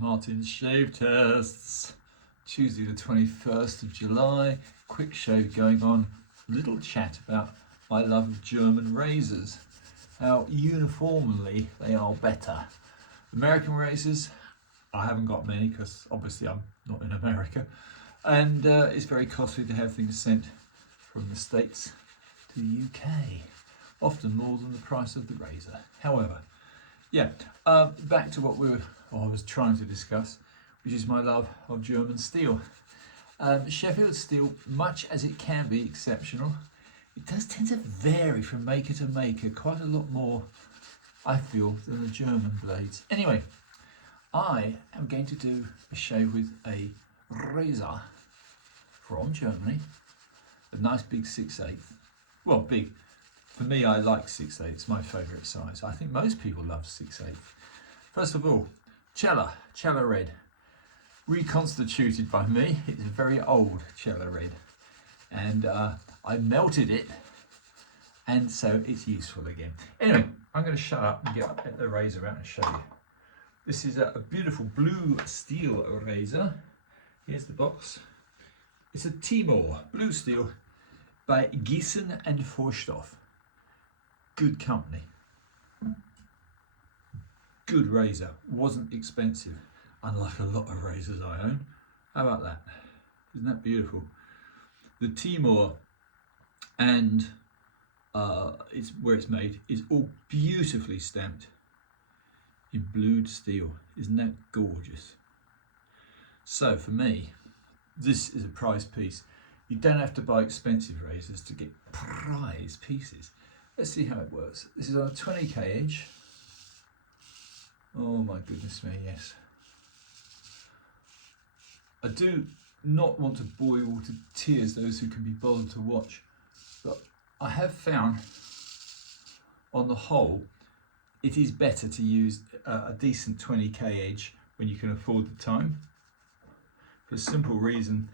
Martin's Shave Tests, Tuesday the 21st of July, quick shave going on, little chat about my love of German razors, how uniformly they are better. American razors, I haven't got many because obviously I'm not in America, and it's very costly to have things sent from the States to the UK, often more than the price of the razor. However, yeah, back to what I was trying to discuss, which is my love of German steel. Sheffield steel, much as it can be exceptional, it does tend to vary from maker to maker quite a lot more, I feel, than the German blades. Anyway, I am going to do a shave with a razor from Germany, a nice big 6/8. Well, big. For me, I like 6/8, it's my favourite size. I think most people love 6/8. First of all, Cella red. Reconstituted by me, it's a very old Cella red. And I melted it, and so it's useful again. Anyway, I'm going to shut up and get the razor out and show you. This is a beautiful blue steel razor. Here's the box. It's a Timor blue steel by Giesen Forsthoff. Good company. Good razor. Wasn't expensive, unlike a lot of razors I own. How about that? Isn't that beautiful? The Timor and it's where it's made is all beautifully stamped in blued steel. Isn't that gorgeous? So for me, this is a prize piece. You don't have to buy expensive razors to get prize pieces. Let's see how it works. This is on a 20k edge. Oh my goodness me, yes. I do not want to bore you all to tears, those who can be bothered to watch, but I have found, on the whole, it is better to use a decent 20k edge when you can afford the time, for a simple reason.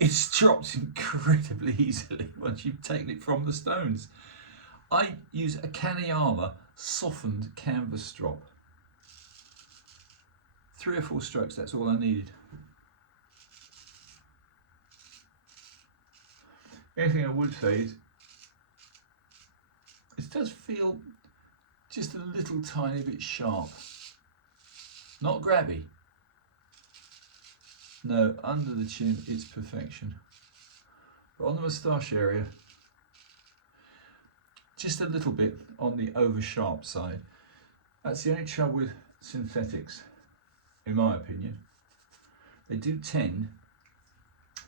It drops incredibly easily once you've taken it from the stones. I use a Kanayama softened canvas strop. 3 or 4 strokes, that's all I needed. The only thing I would say is, it does feel just a little tiny bit sharp. Not grabby. No, under the chin it's perfection. But on the moustache area, just a little bit on the over sharp side. That's the only trouble with synthetics, in my opinion. They do tend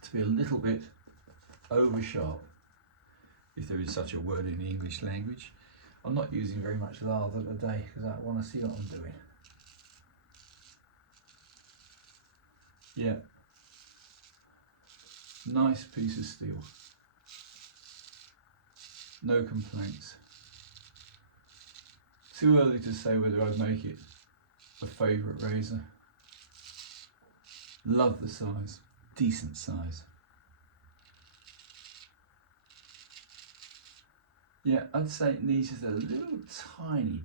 to be a little bit over sharp, if there is such a word in the English language. I'm not using very much lather today because I want to see what I'm doing. Yeah, nice piece of steel. No complaints. Too early to say whether I'd make it a favourite razor. Love the size, decent size. Yeah, I'd say it needs just a little tiny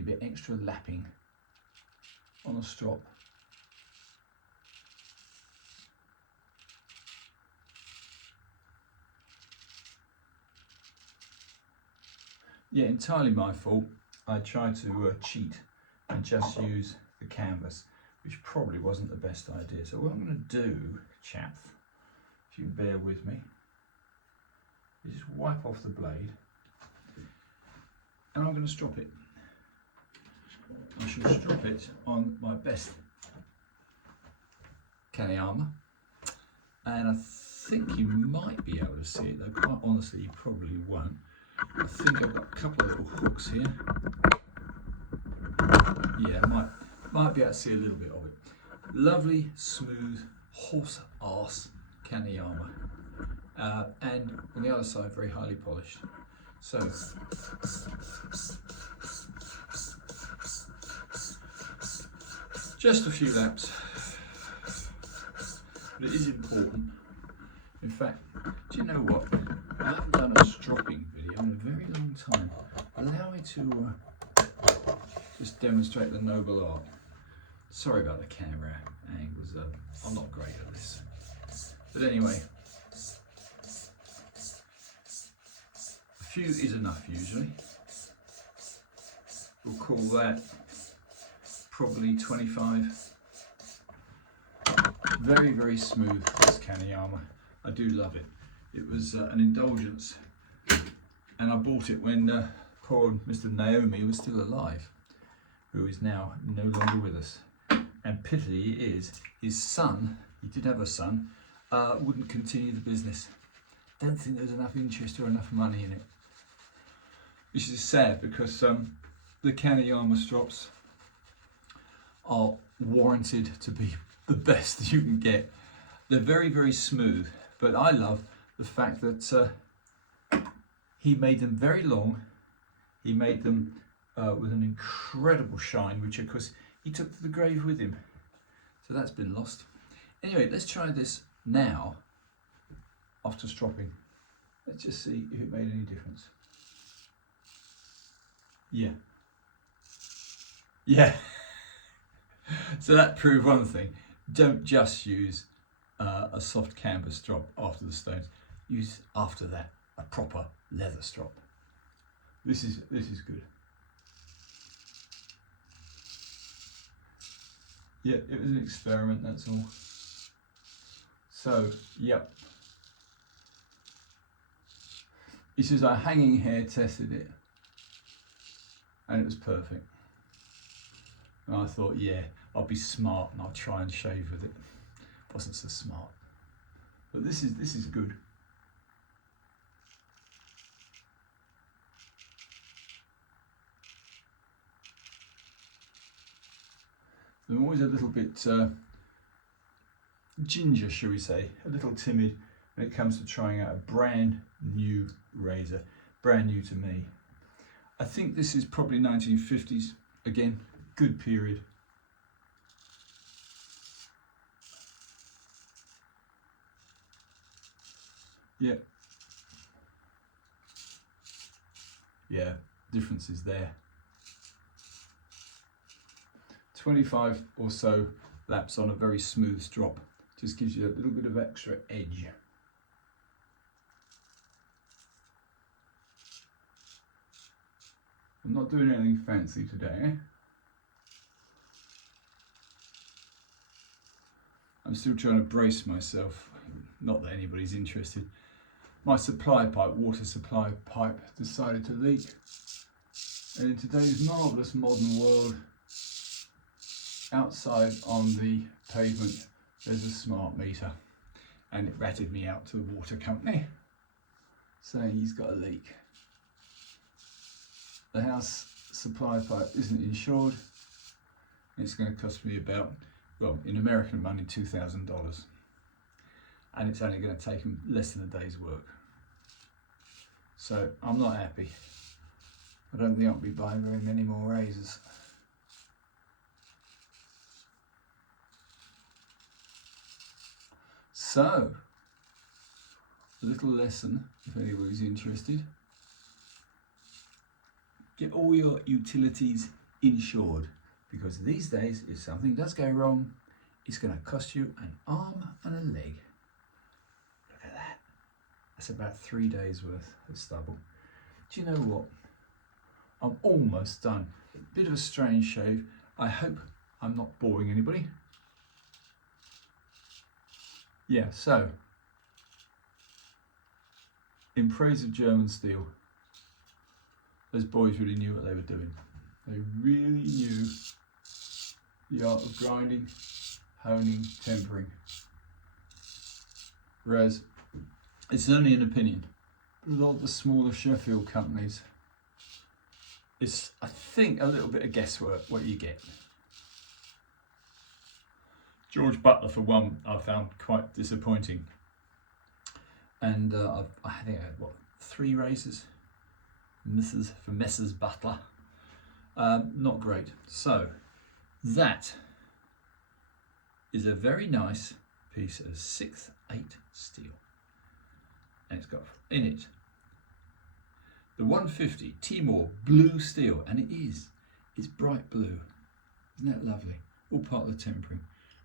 bit extra lapping on a strop. Yeah, entirely my fault. I tried to cheat and just use the canvas, which probably wasn't the best idea. So what I'm going to do, chaps, if you bear with me, is just wipe off the blade, and I'm going to strop it. I shall strop it on my best Kanayama, and I think you might be able to see it, though quite honestly you probably won't. I think I've got a couple of little hooks here. Yeah, might be able to see a little bit of it. Lovely, smooth, horse arse Kanayama. And on the other side, very highly polished. So, just a few laps, but it is important. In fact, do you know what? I haven't done a stropping video in a very long time. Allow me to just demonstrate the noble art. Sorry about the camera angles, I'm not great at this. But anyway, a few is enough usually. We'll call that probably 25. Very, very smooth, this Kanayama. I do love it. It was an indulgence, and I bought it when poor Mr. Naomi was still alive, who is now no longer with us. And pity is, his son, he did have a son, wouldn't continue the business. Don't think there's enough interest or enough money in it. Which is sad, because the Kanayama strops are warranted to be the best you can get. They're very, very smooth, but I love the fact that he made them very long. He made them with an incredible shine, which of course he took to the grave with him. So that's been lost. Anyway, let's try this now after stropping. Let's just see if it made any difference. Yeah. Yeah. So that proved one thing. Don't just use a soft canvas strop after the stones. Use after that a proper leather strop. This is good. Yeah, it was an experiment, that's all. So, yep. He says I hanging hair tested it, and it was perfect. And I thought, yeah, I'll be smart and I'll try and shave with it. Wasn't so smart. But this is good. I'm always a little bit ginger, shall we say, a little timid when it comes to trying out a brand new razor, brand new to me. I think this is probably 1950s, again, good period. Yeah. Yeah, difference is there. 25 or so laps on a very smooth strop. Just gives you a little bit of extra edge. I'm not doing anything fancy today. I'm still trying to brace myself. Not that anybody's interested. My supply pipe, water supply pipe, decided to leak. And in today's marvellous modern world, outside on the pavement, there's a smart meter. And it ratted me out to the water company, saying he's got a leak. The house supply pipe isn't insured. It's going to cost me about, well, in American money, $2,000. And it's only going to take him less than a day's work. So I'm not happy. I don't think I'll be buying very many more razors. So, a little lesson, if anybody's interested. Get all your utilities insured, because these days, if something does go wrong, it's going to cost you an arm and a leg. Look at that. That's about 3 days worth of stubble. Do you know what? I'm almost done. Bit of a strange shave. I hope I'm not boring anybody. Yeah, so, in praise of German steel, those boys really knew what they were doing. They really knew the art of grinding, honing, tempering. Whereas, it's only an opinion. A lot of the smaller Sheffield companies, it's, I think, a little bit of guesswork what you get. George Butler, for one, I found quite disappointing. And I think I had, what, 3 razors? For Messrs. Butler. Not great. So, that is a very nice piece of 6/8 steel. And it's got in it the 150 Timor blue steel, and it is It's bright blue. Isn't that lovely? All part of the tempering.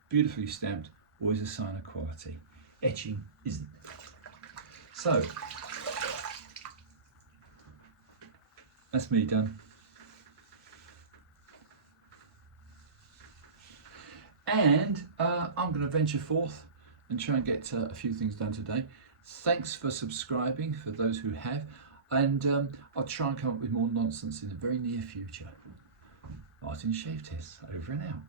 Beautifully stamped, always a sign of quality. Etching isn't. So, that's me done. And I'm going to venture forth and try and get a few things done today. Thanks for subscribing, for those who have, and I'll try and come up with more nonsense in the very near future. Martin Shave Tests, over and out.